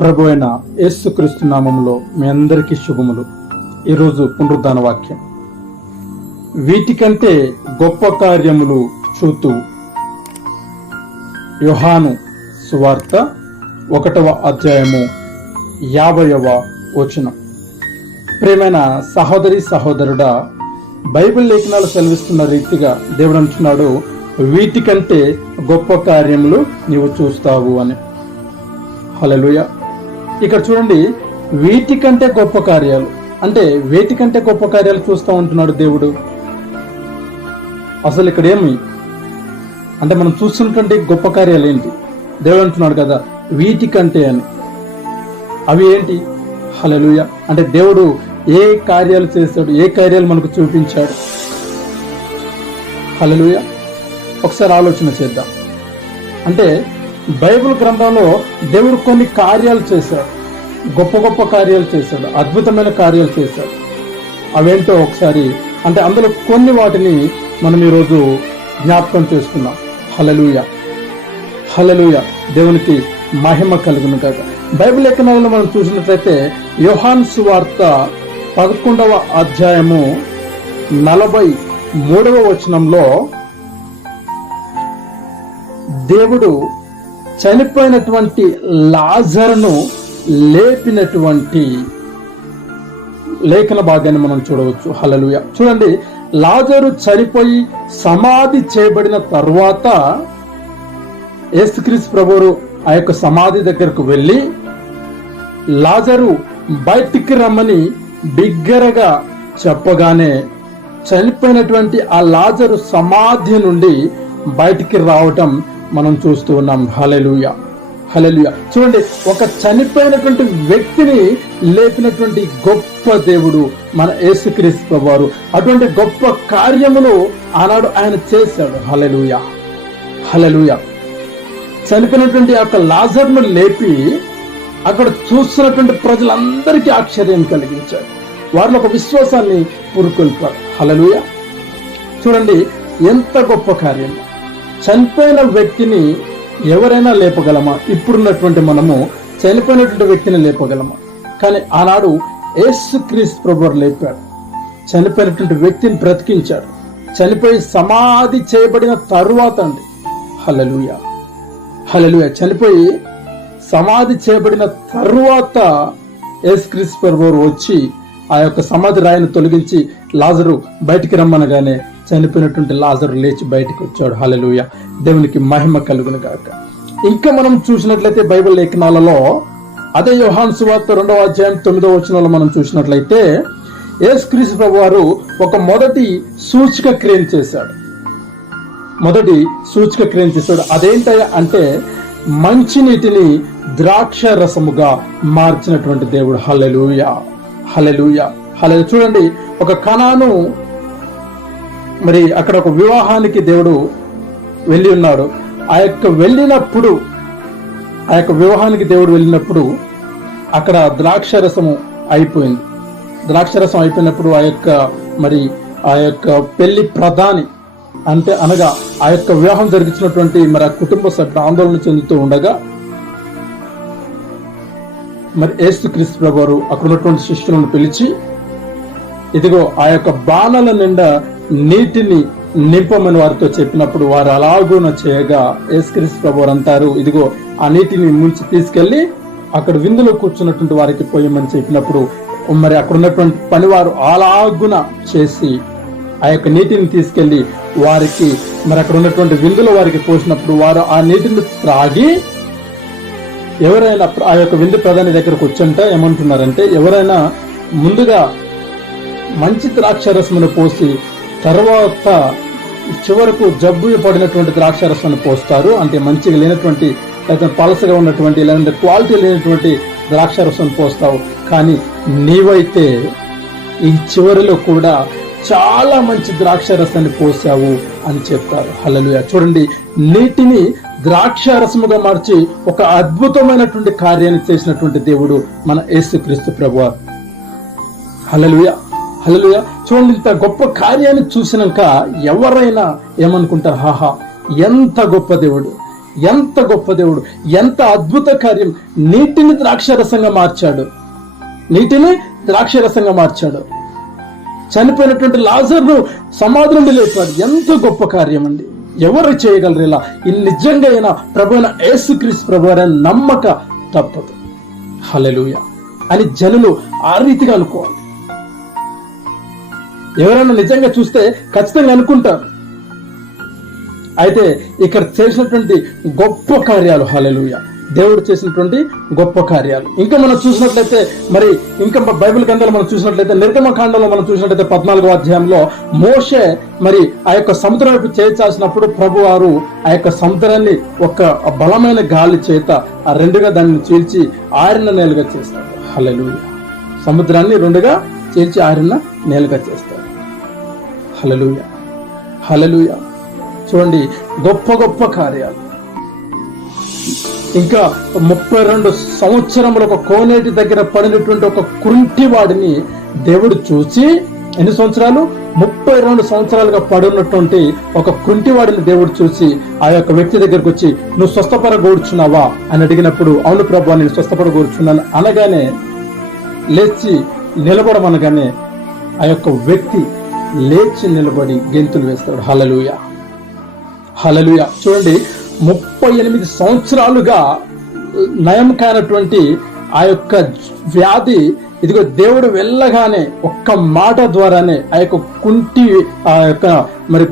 ప్రభు అయిన యేసుక్రీస్తు నామములో మీ అందరికీ శుభములు. ఈరోజు పునరుద్ధాన వాక్యం, వీటికంటే గొప్ప కార్యములు చూతూ. యోహాను సువార్త 1వ అధ్యాయము 50వ వచనం. ప్రియమైన సహోదరి సహోదరుడా, బైబిల్ లేఖనాలు సెలవిస్తున్న రీతిగా దేవుడు అంటున్నాడు, వీటికంటే గొప్ప కార్యములు నీవు చూస్తావు అని. హల్లెలూయా. ఇక్కడ చూడండి, వీటికంటే గొప్ప కార్యాలు అంటే వేటికంటే గొప్ప కార్యాలు చూస్తూ ఉంటున్నాడు దేవుడు. అసలు ఇక్కడ ఏమి అంటే మనం చూస్తున్నటువంటి గొప్ప కార్యాలు ఏంటి? దేవుడు అంటున్నాడు కదా వీటికంటే అని. అవి ఏంటి? హల్లెలూయా. అంటే దేవుడు ఏ కార్యాలు చేశాడు, ఏ కార్యాలు మనకు చూపించాడు? హల్లెలూయా. ఒకసారి ఆలోచన చేద్దాం. అంటే బైబిల్ గ్రంథంలో దేవుడు కొన్ని కార్యాలు చేశాడు, గొప్ప గొప్ప కార్యాలు చేశాడు, అద్భుతమైన కార్యాలు చేశాడు. అవేంటో ఒకసారి అంటే అందులో కొన్ని వాటిని మనం ఈరోజు జ్ఞాపకం చేసుకున్నాం. హల్లెలూయా, హల్లెలూయా. దేవునికి మహిమ కలుగును గాక. బైబిల్ లేఖనాలను మనం చూసినట్లయితే యోహాను సువార్త 11వ అధ్యాయము 43వ వచనంలో దేవుడు చనిపోయినటువంటి లాజరును లేపినటువంటి లేఖన భాగాన్ని మనం చూడవచ్చు. హల్లెలూయా. చూడండి, లాజరు చనిపోయి సమాధి చేయబడిన తర్వాత యేసుక్రీస్తు ప్రభువు ఆ యొక్క సమాధి దగ్గరకు వెళ్ళి లాజరు బయటికి రమ్మని బిగ్గరగా చెప్పగానే చనిపోయినటువంటి ఆ లాజరు సమాధి నుండి బయటికి రావటం మనం చూస్తూ ఉన్నాం. హల్లెలూయా, హల్లెలూయా. చూడండి, ఒక చనిపోయినటువంటి వ్యక్తిని లేపినటువంటి గొప్ప దేవుడు మన యేసుక్రీస్తు ప్రభువారు. అటువంటి గొప్ప కార్యములు ఆనాడు ఆయన చేశాడు. హల్లెలూయా, హల్లెలూయా. చనిపోయినటువంటి ఆ యొక్క లాజరును లేపి అక్కడ చూస్తున్నటువంటి ప్రజలందరికీ ఆశ్చర్యం కలిగించాడు. వారిలో ఒక విశ్వాసాన్ని పురుకొల్పాడు. హల్లెలూయా. చూడండి, ఎంత గొప్ప కార్యం. చనిపోయిన వ్యక్తిని ఎవరైనా లేపగలమా? ఇప్పుడున్నటువంటి మనము చనిపోయినటువంటి వ్యక్తిని లేపగలమా? కానీ ఆనాడు యేసుక్రీస్తు ప్రభువు లేపాడు. చనిపోయినటువంటి వ్యక్తిని బ్రతికించాడు. చనిపోయి సమాధి చేయబడిన తరువాత అండి. హల్లెలూయా, హల్లెలూయా. చనిపోయి సమాధి చేయబడిన తరువాత యేసుక్రీస్తు ప్రభువు వచ్చి ఆ యొక్క సమాధి రాయిని తొలగించి లాజరు బయటికి రమ్మనగానే చనిపోయినటువంటి లాజరు లేచి బయటికి వచ్చాడు. హల్లెలూయా. దేవునికి మహిమ కలుగును గాక. ఇంకా మనం చూసినట్లయితే బైబిల్ లేఖనాలలో అదే యోహాను సువార్త 2వ అధ్యాయం 9వ వచనంలో మనం చూసినట్లయితే యేసుక్రీస్తు ప్రభువారు ఒక మొదటి సూచక క్రియను చేశాడు. అదేంటయ్యా అంటే మంచినీటిని ద్రాక్ష రసముగా మార్చినటువంటి దేవుడు. హల్లెలూయా, హల్లెలూయా, హల్లెలూయా. చూడండి, ఒక కనాను మరి అక్కడ ఒక వివాహానికి దేవుడు వెళ్ళి ఉన్నాడు. ఆ యొక్క వివాహానికి దేవుడు వెళ్ళినప్పుడు అక్కడ ద్రాక్షరసము అయిపోయింది. ద్రాక్షరసం అయిపోయినప్పుడు ఆ యొక్క పెళ్లి ప్రధాని అనగా ఆ యొక్క వివాహం జరిగించినటువంటి మరి ఆ కుటుంబ సభ్యులు ఆందోళన చెందుతూ ఉండగా మరి యేసుక్రీస్తు ప్రభువు అక్కడ ఉన్నటువంటి శిష్యులను పిలిచి, ఇదిగో ఆ యొక్క బాణల నిండా నీటిని నింపమని వారితో చెప్పినప్పుడు వారు అలాగూన చేయగా యేసుక్రీస్తు ప్రభువు అంటారు, ఇదిగో ఆ నీటిని ముంచి తీసుకెళ్లి అక్కడ విందులో కూర్చున్నటువంటి వారికి పోయమని చెప్పినప్పుడు మరి అక్కడ ఉన్నటువంటి పనివారు అలాగున చేసి ఆ యొక్క నీటిని తీసుకెళ్లి వారికి మరి అక్కడ ఉన్నటువంటి విందులో వారికి పోసినప్పుడు వారు ఆ నీటిని త్రాగి ఎవరైనా ఆ యొక్క విందు ప్రధాని దగ్గరకు వచ్చంట ఏమంటున్నారంటే, ఎవరైనా ముందుగా మంచి ద్రాక్షరసమును పోసి తర్వాత చివరకు జబ్బు పడినటువంటి ద్రాక్షరసాన్ని పోస్తారు. అంటే మంచిగా లేనటువంటి లేదా పలసగా ఉన్నటువంటి లేదంటే క్వాలిటీ లేనటువంటి ద్రాక్షరసం పోస్తావు, కానీ నీవైతే ఈ చివరిలో కూడా చాలా మంచి ద్రాక్షరసాన్ని పోసావు అని చెప్తారు. హల్లెలూయా. చూడండి, నీటిని ద్రాక్షరసముగా మార్చి ఒక అద్భుతమైనటువంటి కార్యాన్ని చేసినటువంటి దేవుడు మన యేసుక్రీస్తు ప్రభువు. హల్లెలూయా, హల్లెలూయా. చూడండి, ఇంత గొప్ప కార్యాన్ని చూసినాక ఎవరైనా ఏమనుకుంటారు, హాహా ఎంత గొప్ప దేవుడు, ఎంత గొప్ప దేవుడు, ఎంత అద్భుత కార్యం. నీటిని ద్రాక్షరసంగా మార్చాడు. చనిపోయినటువంటి లాజర్ను సమాధి నుండి లేపాడు. ఎంత గొప్ప కార్యం అండి. ఎవరు చేయగలరు ఇలా? ఇది నిజంగా అయినా ప్రభు అయిన యేసుక్రీస్తు ప్రభు అని నమ్మక తప్పదు. హల్లెలూయా అని జనులు ఆ రీతిగా అనుకోవాలి. ఎవరైనా నిజంగా చూస్తే ఖచ్చితంగా అనుకుంటారు. అయితే ఇక్కడ చేసినటువంటి గొప్ప కార్యాలు, హల్లెలూయా, దేవుడు చేసినటువంటి గొప్ప కార్యాలు. ఇంకా మనం చూసినట్లయితే, మరి ఇంకా బైబిల్ గ్రంథాలు మనం చూసినట్లయితే, నిర్గమకాండంలో మనం చూసినట్లయితే 14వ అధ్యాయంలో మోషే మరి ఆ యొక్క సముద్రం వైపు చేర్చాల్సినప్పుడు ప్రభు వారు ఆ యొక్క సముద్రాన్ని ఒక బలమైన గాలి చేత ఆ రెండుగా దాన్ని చీల్చి ఆరిన నేలుగా చేస్తాడు. హల్లెలూయా. సముద్రాన్ని రెండుగా చీల్చి ఆరిన నేలుగా చేస్తాడు. హల్లెలూయా, హల్లెలూయా. చూడండి, గొప్ప గొప్ప కార్యాలు. ఇంకా 32 సంవత్సరములు ఒక కోనేటి దగ్గర పడినటువంటి ఒక కుంటివాడిని దేవుడు చూసి, ఎన్ని సంవత్సరాలు? 32 సంవత్సరాలుగా పడున్నటువంటి ఒక కుంటివాడిని దేవుడు చూసి ఆ యొక్క వ్యక్తి దగ్గరకు వచ్చి, నువ్వు స్వస్థపరగూర్చున్నావా అని అడిగినప్పుడు, అవును ప్రభు నేను స్వస్థపరగూర్చున్నాను అనగానే, లేచి నిలబడమనగానే ఆ యొక్క వ్యక్తి లేచి నిలబడి గెంతులు వేస్తాడు. హల్లెలూయా, హల్లెలూయా. చూడండి, 38 సంవత్సరాలుగా నయం కానటువంటి ఆ యొక్క వ్యాధి, ఇదిగో దేవుడు వెళ్ళగానే ఒక్క మాట ద్వారానే ఆ యొక్క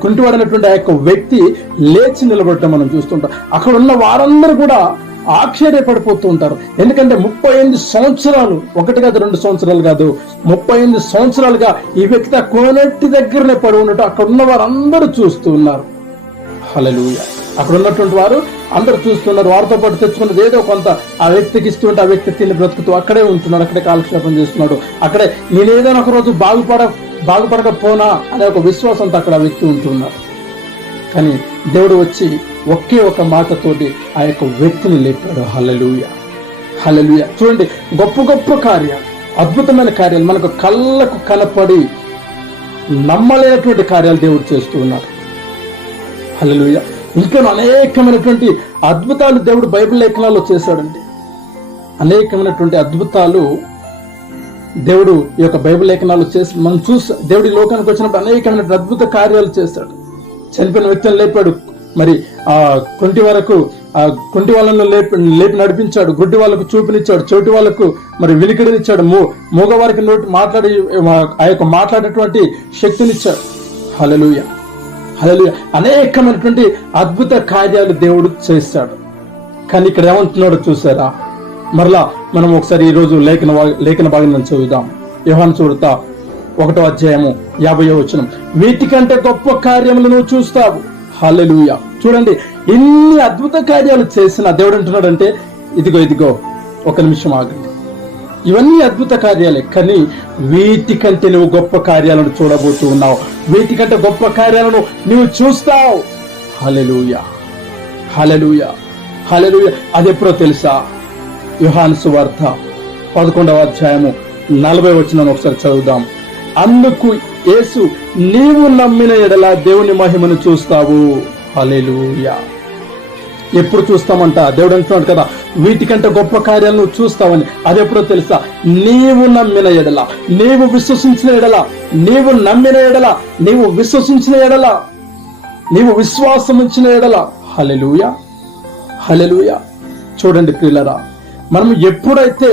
కుంటివాడైనటువంటి ఆ యొక్క వ్యక్తి లేచి నిలబడటం మనం చూస్తుంటాం. అక్కడ ఉన్న వారందరూ కూడా ఆశ్చర్యపడిపోతూ ఉంటారు. ఎందుకంటే 38 సంవత్సరాలు, ఒకటి కాదు 2 సంవత్సరాలు కాదు, 38 సంవత్సరాలుగా ఈ వ్యక్తి ఆ కోనేటి దగ్గరనే పడి ఉన్నట్టు అక్కడ ఉన్న వారందరూ చూస్తూ ఉన్నారు. హల్లెలూయా. అక్కడ ఉన్నటువంటి వారు అందరు చూస్తున్నారు. వారితో పాటు తెచ్చుకున్నది ఏదో కొంత ఆ వ్యక్తికి ఇస్తూ ఉంటే ఆ వ్యక్తి తిని బ్రతుకుతూ అక్కడే ఉంటున్నాడు, అక్కడే కాలక్షేపం చేస్తున్నాడు. అక్కడే నేనేదైనా ఒక రోజు బాగుపడకపోనా అనే ఒక విశ్వాసంతో అక్కడ ఆ వ్యక్తి ఉంటున్నారు. కానీ దేవుడు వచ్చి ఒకే ఒక మాటతోటి ఆ యొక్క వ్యక్తిని లేపాడు. హల్లెలూయా, హల్లెలూయా. చూడండి, గొప్ప గొప్ప కార్యాలు, అద్భుతమైన కార్యాలు, మనకు కళ్ళకు కనపడి నమ్మలేనటువంటి కార్యాలు దేవుడు చేస్తూ ఉన్నారు. హల్లెలూయా. ఇంకా అనేకమైనటువంటి అద్భుతాలు దేవుడు బైబిల్ లేఖనాల్లో చేశాడండి. అనేకమైనటువంటి అద్భుతాలు దేవుడు ఈ యొక్క బైబిల్ లేఖనాలు చేసి మనం దేవుడి లోకానికి వచ్చినప్పుడు అనేకమైనటువంటి అద్భుత కార్యాలు చేశాడు. చనిపోయిన వ్యక్తులను లేపాడు. మరి ఆ కుంటి వాళ్ళను లేపి నడిపించాడు. గుడ్డి వాళ్ళకు చూపునిచ్చాడు. చెవిటి వాళ్ళకు మరి వినికిడినిచ్చాడు. మూగవారికి నోటి ఆ యొక్క మాట్లాడేటువంటి శక్తినిచ్చాడు. హల్లెలూయా, హల్లెలూయా. అనేకమైనటువంటి అద్భుత కార్యాలు దేవుడు చేశాడు. కానీ ఇక్కడ ఏమంటున్నాడో చూసారా? మరలా మనం ఒకసారి ఈరోజు లేఖన భాగం చదువుదాం. యోహాను సువార్త 1వ అధ్యాయము 50వ వచనం. వీటికంటే గొప్ప కార్యములు నువ్వు చూస్తావు. హల్లెలూయా. చూడండి, ఎన్ని అద్భుత కార్యాలు చేసిన దేవుడు అంటున్నాడంటే, ఇదిగో ఒక నిమిషం ఆగండి, ఇవన్నీ అద్భుత కార్యాలే, కానీ వీటికంటే నువ్వు గొప్ప కార్యాలను చూడబోతూ ఉన్నావు. వీటికంటే గొప్ప కార్యాలను నువ్వు చూస్తావు. హల్లెలూయా, హల్లెలూయా, హల్లెలూయా. అది ఎప్పుడో తెలుసా? యోహాను సువార్త 11వ అధ్యాయము 40వ వచనం ఒకసారి చదువుదాం. అందుకు యేసు, నీవు నమ్మిన ఎడల దేవుని మహిమను చూస్తావు. హల్లెలూయా. ఎప్పుడు చూస్తామంట? దేవుడు అంటున్నాడు కదా, వీటికంటే గొప్ప కార్యాలను నువ్వు చూస్తావని. అది ఎప్పుడో తెలుసా? నీవు నమ్మిన ఎడల, నీవు విశ్వసించిన ఎడల, నీవు నమ్మిన ఎడల, నీవు విశ్వసించిన ఎడల, నీవు విశ్వాసం ఉంచిన ఎడల. హల్లెలూయా, హల్లెలూయా. చూడండి ప్రియులారా, మనం ఎప్పుడైతే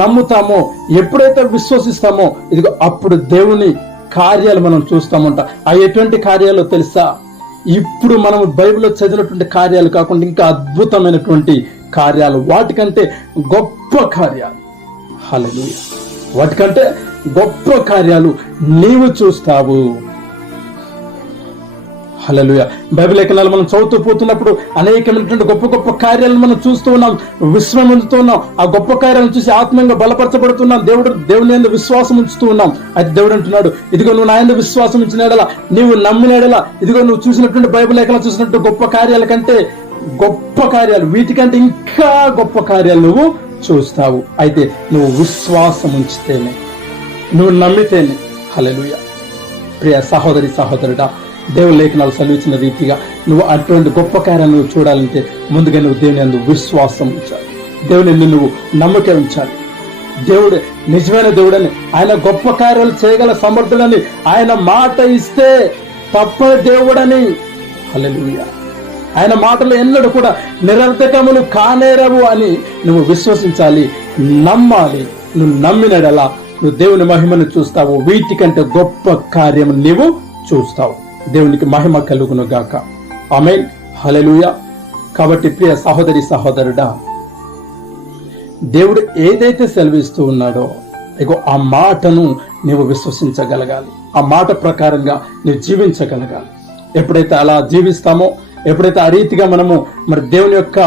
నమ్ముతామో, ఎప్పుడైతే విశ్వసిస్తామో, ఇదిగో అప్పుడు దేవుని కార్యాలు మనం చూస్తామంట. ఆ ఎటువంటి కార్యాలు తెలుసా? ఇప్పుడు మనం బైబిల్లో చదివినటువంటి కార్యాలు కాకుండా ఇంకా అద్భుతమైనటువంటి కార్యాలు, వాటికంటే గొప్ప కార్యాలు. హల్లెలూయా. వాటికంటే గొప్ప కార్యాలు నీవు చూస్తావు. హల్లెలూయా. బైబిల్ లేఖనాలు మనం చదువుతూ పోతున్నప్పుడు అనేకమైనటువంటి గొప్ప గొప్ప కార్యాలను మనం చూస్తూ ఉన్నాం, విశ్వం ఉంచుతూ ఉన్నాం. ఆ గొప్ప కార్యాలను చూసి ఆత్మీయంగా బలపరచబడుతున్నాం. దేవుని యందు విశ్వాసం ఉంచుతూ ఉన్నాం. అయితే దేవుడు అంటున్నాడు, ఇదిగో నువ్వు నా యందు విశ్వాసం ఉంచిన ఎడల, నీవు నమ్మిన ఎడల, ఇదిగో నువ్వు చూసినటువంటి బైబిల్ లేఖనాలు చూసినట్టు గొప్ప కార్యాల కంటే గొప్ప కార్యాలు, వీటికంటే ఇంకా గొప్ప కార్యాలు నువ్వు చూస్తావు. అయితే నువ్వు విశ్వాసం ఉంచితేనే, నువ్వు నమ్మితేనే. హల్లెలూయా. ప్రియ సహోదరి సహోదరుడా, దేవుని లేఖనాలు సెలవిచ్చిన రీతిగా నువ్వు అటువంటి గొప్ప కార్యాలను నువ్వు చూడాలంటే ముందుగా నువ్వు దేవుని యందు విశ్వాసం ఉంచాలి. దేవుని యందు నువ్వు నమ్మకం ఉంచాలి. దేవుడు నిజమైన దేవుడని, ఆయన గొప్ప కార్యాలు చేయగల సమర్థుడని, ఆయన మాట ఇస్తే తప్పని దేవుడని. హల్లెలూయా. ఆయన మాటలు ఎన్నడూ కూడా నిరర్థకములు కానేరవు అని నువ్వు విశ్వసించాలి, నమ్మాలి. నువ్వు నమ్మినడలా నువ్వు దేవుని మహిమను చూస్తావు. వీటికంటే గొప్ప కార్యము నీవు చూస్తావు. దేవునికి మహిమ కలుగును గాక. ఆమేన్. హల్లెలూయా. కాబట్టి ప్రియ సహోదరి సహోదరుడా, దేవుడు ఏదైతే సెలవిస్తూ ఉన్నాడో ఇగో ఆ మాటను నీవు విశ్వసించగలగాలి. ఆ మాట ప్రకారంగా నీవు జీవించగలగాలి. ఎప్పుడైతే అలా జీవిస్తామో, ఎప్పుడైతే ఆ రీతిగా మనము మరి దేవుని యొక్క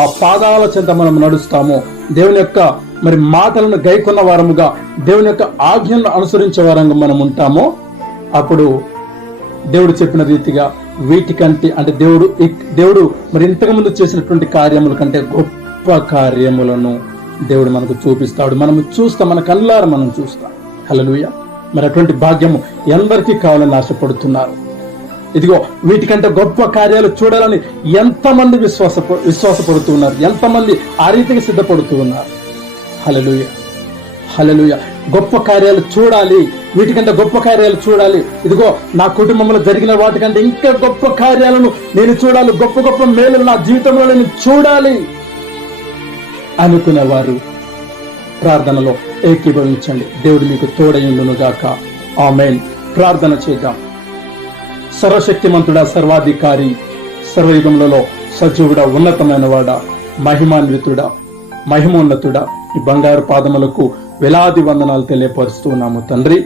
ఆ పాదాల చెంత మనం నడుస్తామో, దేవుని యొక్క మరి మాటలను గైకొన్న వారముగా, దేవుని యొక్క ఆజ్ఞలను అనుసరించే వారంగా మనం ఉంటామో, అప్పుడు దేవుడు చెప్పిన రీతిగా వీటికంటే అంటే దేవుడు మరి ఇంతకుముందు చేసినటువంటి కార్యముల కంటే గొప్ప కార్యములను దేవుడు మనకు చూపిస్తాడు. మనము చూస్తాం, మన కళ్ళారా మనం చూస్తాం. హల్లెలూయా. మరి అటువంటి భాగ్యము ఎందరికీ కావాలని ఆశపడుతున్నారు. ఇదిగో వీటికంటే గొప్ప కార్యాలు చూడాలని ఎంతమంది విశ్వాసపడుతున్నారు, ఎంతమంది ఆ రీతిగా సిద్ధపడుతూ ఉన్నారు. హల్లెలూయా. హల్లెలూయా. గొప్ప కార్యాలు చూడాలి, వీటికంటే గొప్ప కార్యాలు చూడాలి. ఇదిగో నా కుటుంబంలో జరిగిన వాటికంటే ఇంకా గొప్ప కార్యాలను నేను చూడాలి, గొప్ప గొప్ప మేలు నా జీవితంలో నేను చూడాలి అనుకునేవారు ప్రార్థనలో ఏకీభవించండి. దేవుడు మీకు తోడయుండును గాక. ఆమేన్. ప్రార్థన చేద్దాం. సర్వశక్తిమంతుడా, సర్వాధికారి, సర్వయుగములలో సజీవుడా, ఉన్నతమైన వాడా, మహిమాన్వితుడా, మహిమోన్నతుడా, ఈ బంగారు పాదములకు వేలాది వందనాలు తెలియపరుస్తున్నాము తండ్రి.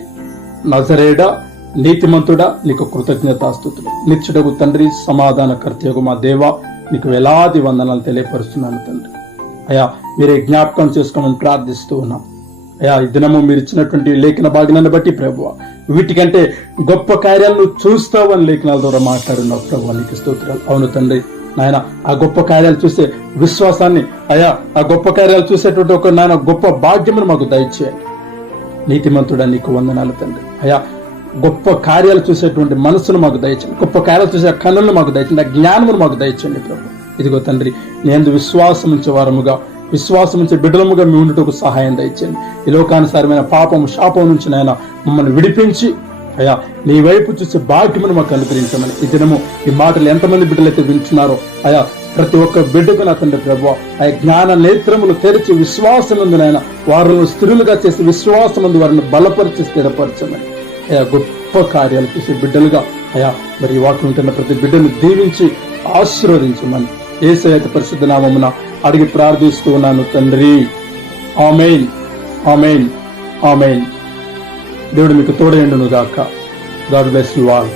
నజరేడా, నీతిమంతుడా, నీకు కృతజ్ఞతాస్తుతులు. నిత్యుడగు తండ్రి, సమాధాన కర్తయగు మా దేవా, నీకు వేలాది వందనాలు తెలియపరుస్తున్నాను తండ్రి. అయ్యా, మీరే జ్ఞాపకం చేసుకోమని ప్రార్థిస్తూ ఉన్నాం. అయ్యా, ఈ దినము మీరు ఇచ్చినటువంటి లేఖన భాగ్యాన్ని బట్టి ప్రభువా, వీటికంటే గొప్ప కార్యాలను చూస్తావు అని లేఖనాల ద్వారా మాట్లాడున్నావు ప్రభువా, నీకు స్తోత్రాలు. అవును తండ్రి నాయన, ఆ గొప్ప కార్యాలు చూసే విశ్వాసాన్ని, అయ్యా ఆ గొప్ప కార్యాలు చూసేటువంటి ఒక నాయన గొప్ప భాగ్యమును మాకు దయచేయండి. నీతిమంతుడా, నీకు వందనాలు తండ్రి. అయ్యా, గొప్ప కార్యాలు చూసేటువంటి మనసును మాకు దయచేయండి. గొప్ప కార్యాలు చూసే కన్నులను మాకు దయచేయండి. ఆ జ్ఞానమును మాకు దయచేయండి ప్రభు. ఇదిగో తండ్రి, నేను విశ్వాసం ఉంచే వారముగా, విశ్వాసం ఉంచే బిడ్డలముగా మీ ఉండుటకు సహాయం దయచేయండి. ఈ లోకానుసారమైన పాపం శాపం నుంచి నాయన మమ్మల్ని విడిపించి అయ్యా నీ వైపు చూసే భాగ్యమును మాకు అనుగ్రహించమని. ఈ దినము ఈ మాటలు ఎంతమంది బిడ్డలైతే వింటున్నారో అయ్యా, ప్రతి ఒక్క బిడ్డకు నా తండ్రి ప్రభువా, ఆ జ్ఞాన నేత్రములు తెరిచి విశ్వాసమందు నాయన వారిని స్థిరులుగా చేసి విశ్వాసమందు వారిని బలపరిచి స్థిరపరచమని. అయ్యా, గొప్ప కార్యాలు చేసే బిడ్డలుగా అయ్యా మరి ఈ వాక్యం ఉంటున్న ప్రతి బిడ్డను దీవించి ఆశీర్వదించమని యేసయ్య పరిశుద్ధ నామమున అడిగి ప్రార్థిస్తూ ఉన్నాను తండ్రి. ఆమేన్. ఆమేన్. ఆమేన్. దేవుడు మీకు తోడైండును గాక. God bless you all.